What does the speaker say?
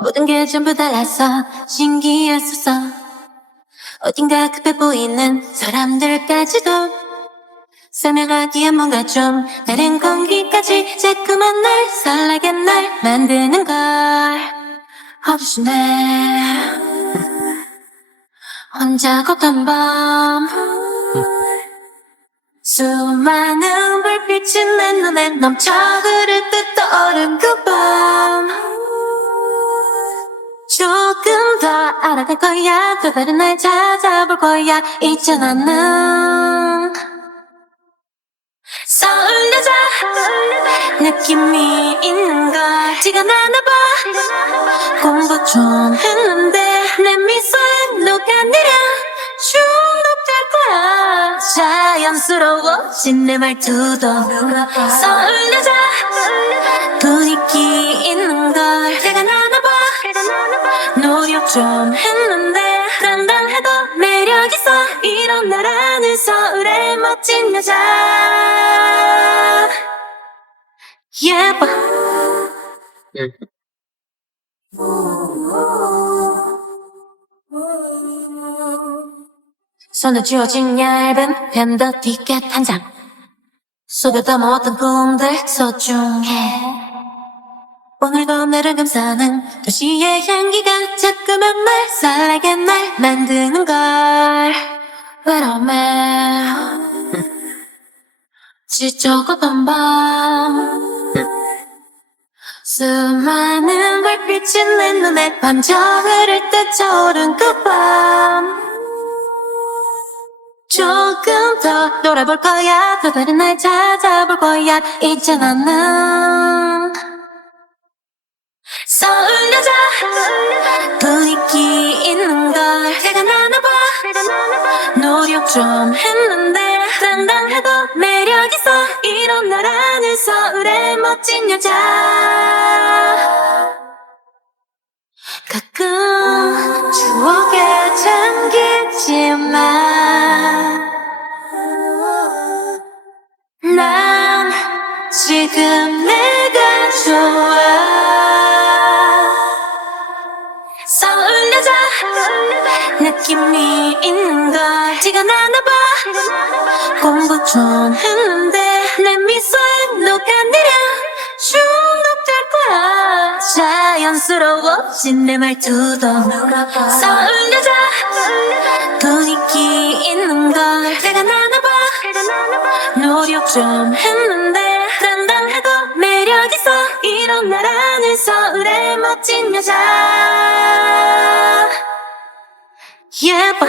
모든 게 전부 달라서 신기했었어. 어딘가 급해 보이는 사람들까지도 설명하기엔 뭔가 좀 다른 공기까지 자꾸만 날 설레게 날 만드는 걸. 없이네 혼자 걷던 밤. 수많은 불빛이 내 눈에 넘쳐 흐르듯 떠오른 그밤. 조금 더 알아갈 거야. 또 다른 날 찾아볼 거야. 이제 나는 서울여자 느낌이 있는 걸 티가 나나 봐. 공부 좀 했는데 내 미소에 녹아내려. 중독될 거야. 자연스러워진 내 말투도 서울여자 분위기 있는 걸 티가 나나 봐. 노력 좀 했는데 당당해도 매력 있어. 이런 나라는 서울의 멋진 여자. 예뻐. 손에 쥐어진 얇은 펜더 티켓 한 장. 속에 담아왔던 꿈들 소중해. 오늘도 나를 감싸는 도시의 향기가 자꾸만 날 설레게 날 만드는 걸. 외로움에 지쳐가던 밤. 수많은 불빛이 내 눈에 번져 흐를 듯 차오른 그밤. 조금 더 돌아볼 거야. 또 다른 날 찾아볼 거야. 이제 나는 서울 여자. 분위기 있는 걸 나나 봐 노력 좀 했는데 당당해도 매력 있어. 이런 나라는 서울의 멋진 여자. 가끔 추억에 잠기지만 난 지금 내가 좋아 느낌이 있는 걸 티가 나나 봐. 공부 좀 했는데 내 미소에 녹아내려. 중독될 거야. 자연스러워진 내 말투도 서울 여자 분위기 있는 걸 내가 나나 봐. 노력 좀 했는데 당당해도 매력 있어. 이런 나라는 서울의 멋진 여자 예뻐